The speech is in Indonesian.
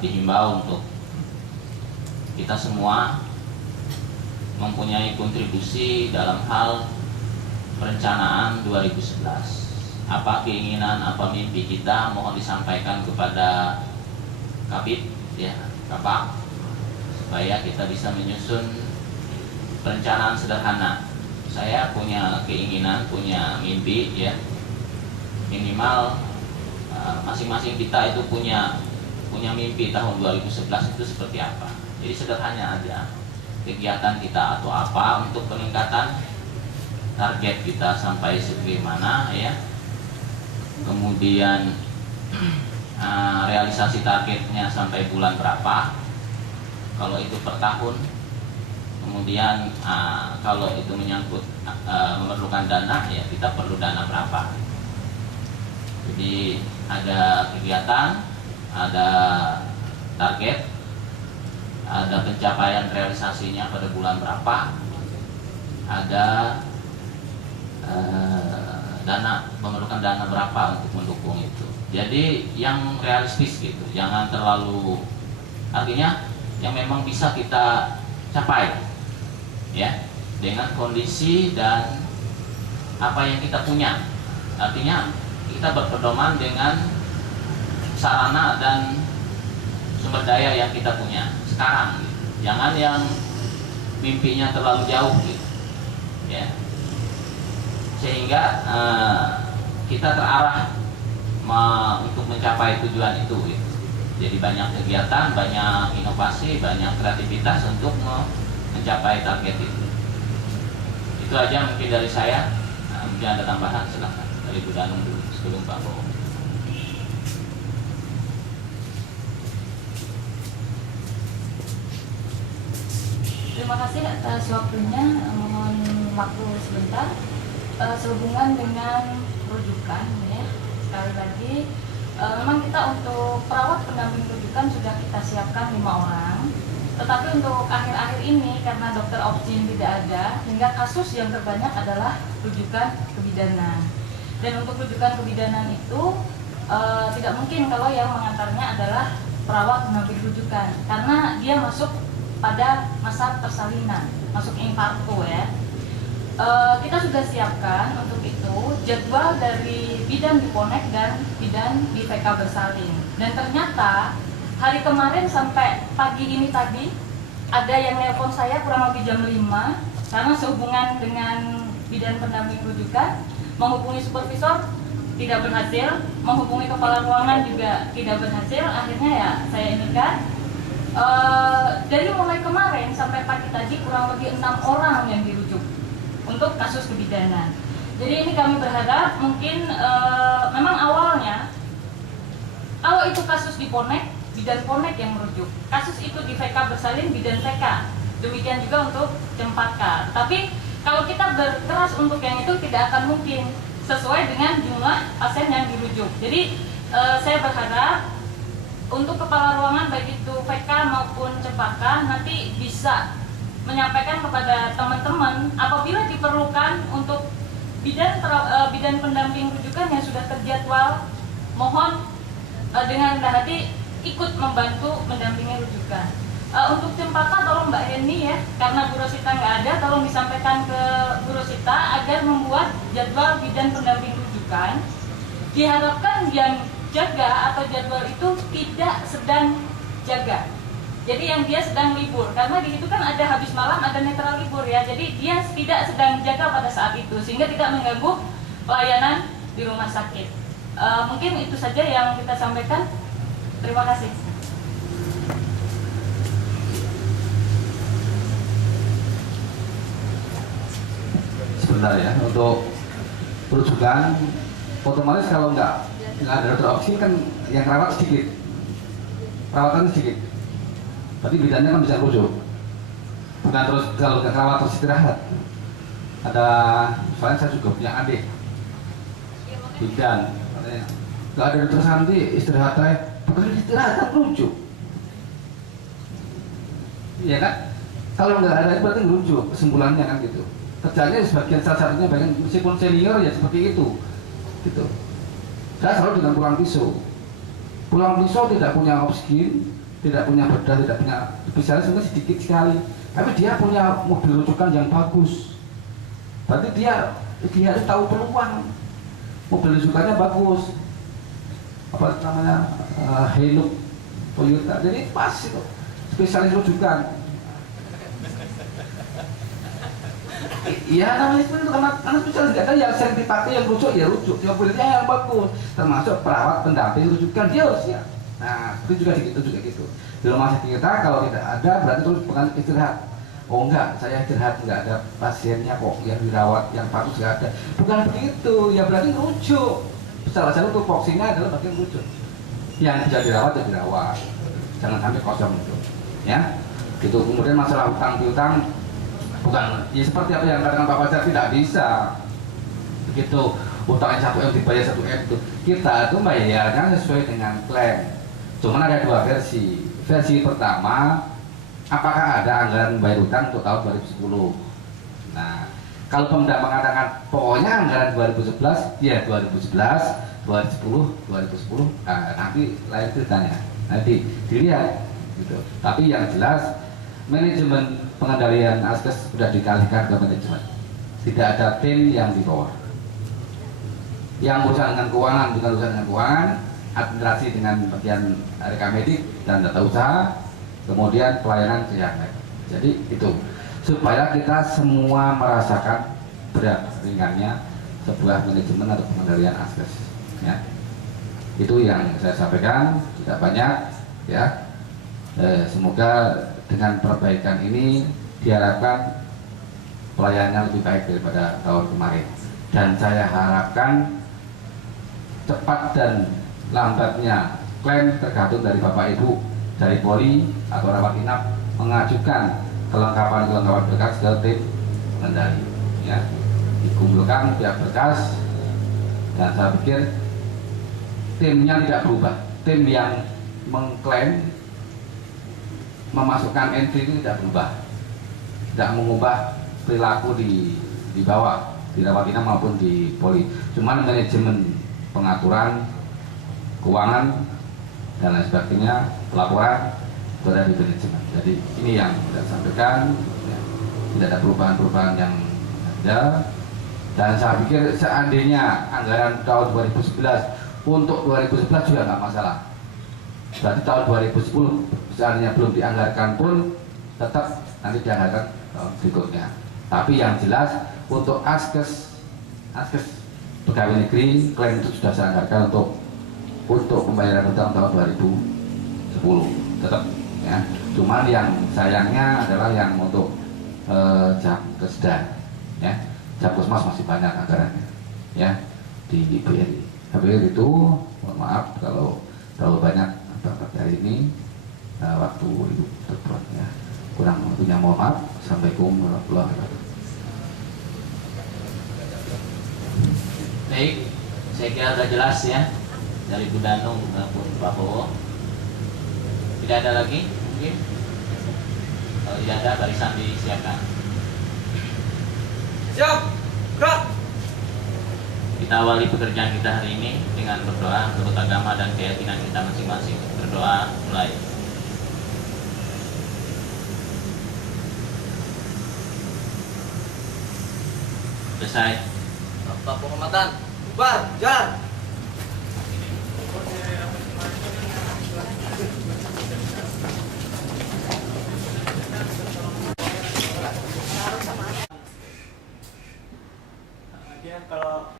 dihimbau untuk kita semua mempunyai kontribusi dalam hal perencanaan 2011. Apa keinginan, apa mimpi kita, mohon disampaikan kepada Kabid, ya, Bapak, supaya kita bisa menyusun perencanaan sederhana. Saya punya keinginan, punya mimpi, ya, minimal masing-masing kita itu punya mimpi tahun 2011 itu seperti apa. Jadi sederhana aja kegiatan kita atau apa untuk peningkatan target kita sampai sebagaimana, ya. Kemudian realisasi targetnya sampai bulan berapa, kalau itu per tahun. Kemudian kalau itu menyangkut memerlukan dana, ya kita perlu dana berapa. Jadi ada kegiatan, ada target, ada pencapaian realisasinya pada bulan berapa, ada dana, memerlukan dana berapa untuk mendukung itu. Jadi yang realistis gitu, jangan terlalu, artinya yang memang bisa kita capai, ya, dengan kondisi dan apa yang kita punya. Artinya kita berpedoman dengan sarana dan sumber daya yang kita punya sekarang, gitu. Jangan yang mimpinya terlalu jauh, gitu, ya, sehingga kita terarah untuk mencapai tujuan itu, gitu. Jadi banyak kegiatan, banyak inovasi, banyak kreativitas untuk mencapai target itu. Itu aja mungkin dari saya. Mungkin ada tambahan, silahkan dari Bu Danung dulu sebelum Pak Bowo. Terima kasih atas waktunya. Mohon waktu sebentar. Sehubungan dengan rujukan, ya, sekali lagi memang kita untuk perawat pendamping rujukan sudah kita siapkan 5 orang. Tetapi untuk akhir-akhir ini karena dokter Opjin tidak ada, hingga kasus yang terbanyak adalah rujukan kebidanan. Dan untuk rujukan kebidanan itu tidak mungkin kalau yang mengantarnya adalah perawat pendamping rujukan, karena dia masuk pada masa persalinan, masuk infarto, ya. Kita sudah siapkan untuk itu jadwal dari bidan di Ponek dan bidan di VK bersalin. Dan ternyata hari kemarin sampai pagi ini tadi ada yang nelpon saya kurang lebih jam 5 karena sehubungan dengan bidan pendamping rujukan, menghubungi supervisor tidak berhasil, menghubungi kepala ruangan juga tidak berhasil. Akhirnya ya saya ini kan dari mulai kemarin sampai pagi tadi kurang lebih 6 orang yang dirujuk untuk kasus kebidanan. Jadi ini kami berharap mungkin memang awalnya kalau itu kasus di Ponek, bidan Ponek yang merujuk. Kasus itu di VK bersalin, bidan VK. Demikian juga untuk Cempaka. Tapi kalau kita berkeras untuk yang itu tidak akan mungkin sesuai dengan jumlah pasien yang dirujuk. Jadi saya berharap untuk kepala ruangan baik itu VK maupun Cempaka nanti bisa menyampaikan kepada teman-teman apabila diperlukan untuk bidan pendamping rujukan yang sudah terjadwal, mohon dengan rendah hati ikut membantu mendampingi rujukan. Untuk Cempaka tolong Mbak Heni, ya, karena Bu Rosita nggak ada, tolong disampaikan ke Bu Rosita agar membuat jadwal bidan pendamping rujukan. Diharapkan yang jaga atau jadwal itu tidak sedang jaga. Jadi yang dia sedang libur, karena di situ kan ada habis malam, ada netral libur, ya. Jadi dia tidak sedang jaga pada saat itu, sehingga tidak mengganggu pelayanan di rumah sakit. Mungkin itu saja yang kita sampaikan. Terima kasih. Sebentar, ya, untuk rujukan otomatis kalau nggak ada dokter opsi kan yang rawat sedikit, perawatan sedikit. Tapi bidannya kan bisa rujuk. Bukan terus kalau ke rawat terus istirahat. Ada, soalnya saya juga punya adik bidan, katanya nggak ada dokter Santi istirahat aja. Bukan istirahat, kan rujuk. Iya kan? Kalau nggak ada berarti rujuk, kesimpulannya kan gitu. Kerjanya sebagian salah satunya banyak, meskipun senior ya seperti itu, gitu. Saya selalu dengan pulang pisau. Pulang pisau tidak punya oksigen, tidak punya bedah, tidak punya spesialis, sebenarnya sedikit sekali. Tapi dia punya mobil rujukan yang bagus. Berarti dia harus tahu peluang. Mobil rujukannya bagus. Apa namanya? Hilux, Toyota. Jadi pas itu spesialis rujukan. Iya namanya seperti itu, karena spesialis nggak ada yang sering dipakai, yang rujuk ya rujuk, yang mobilnya yang bagus, termasuk perawat pendamping rujukan dia harus ya. Nah itu juga gitu. Di rumah sakit kita kalau tidak ada berarti terus bukan istirahat. Oh enggak, saya istirahat, enggak ada pasiennya kok yang dirawat, yang patut nggak ada. Bukan begitu, ya berarti rujuk. Salah satu tupoksinya adalah bagian rujuk. Yang bisa dirawat ya dirawat, jangan sampai kosong itu. Ya, gitu. Kemudian masalah utang piutang bukan ya seperti apa yang katakan Pak Fajar, tidak bisa begitu. Utangnya 1 M dibayar 1 M itu kita itu bayarnya sesuai dengan klaim. Cuman ada 2 versi. Versi pertama, apakah ada anggaran bayar utang untuk tahun 2010. Nah, kalau Pemda mengatakan pokoknya anggaran 2011 ya 2011, 2010, 2010, nah, nanti lain ceritanya, nanti dilihat gitu. Tapi yang jelas manajemen pengendalian askes sudah dikalikan ke manajemen. Tidak ada tim yang di bawah. Yang urusan dengan keuangan bukan urusan dengan keuangan, administrasi dengan bagian rekamedik dan data usaha, kemudian pelayanan kesehatan. Jadi itu supaya kita semua merasakan berat ringannya sebuah manajemen atau pengendalian askes. Ya, itu yang saya sampaikan, tidak banyak ya. Semoga dengan perbaikan ini diharapkan pelayanannya lebih baik daripada tahun kemarin, dan saya harapkan cepat dan lambatnya klaim tergantung dari Bapak Ibu dari poli atau rawat inap mengajukan kelengkapan berkas ke tim pengendali ya, dikumpulkan pihak berkas, dan saya pikir timnya tidak berubah. Tim yang mengklaim memasukkan entry itu tidak berubah, tidak mengubah perilaku di bawah, di rawat inap maupun di poli. Cuman manajemen pengaturan keuangan dan lain sebagainya, pelaporan itu ada di manajemen. Jadi ini yang kita sampaikan ya. Tidak ada perubahan-perubahan yang ada, dan saya pikir seandainya anggaran tahun 2011 untuk 2011 juga nggak masalah. Berarti tahun 2010 seandainya belum dianggarkan pun tetap nanti dianggarkan tahun berikutnya. Tapi yang jelas untuk askes pegawai negeri klaim itu sudah saya anggarkan untuk pembayaran utang tahun 2010 tetap ya. Cuman yang sayangnya adalah yang untuk Jakesda ya, Jakpusmas masih banyak anggarannya ya di BRI. BRI itu mohon maaf kalau terlalu banyak hari ini waktu itu terbuat ya, kurang waktunya, mohon maaf. Assalamualaikum warahmatullahi wabarakatuh. Baik, saya kira sudah jelas ya dari Bu Danung maupun Pak Bowo. Tidak ada lagi mungkin? Kalau tidak ada, barisan disiapkan. Siap, gerak. Kita awali pekerjaan kita hari ini dengan berdoa menurut agama dan keyakinan kita masing-masing. Berdoa mulai. Selesai. Bapak penghormatan, bubar, jalan. Dia kalau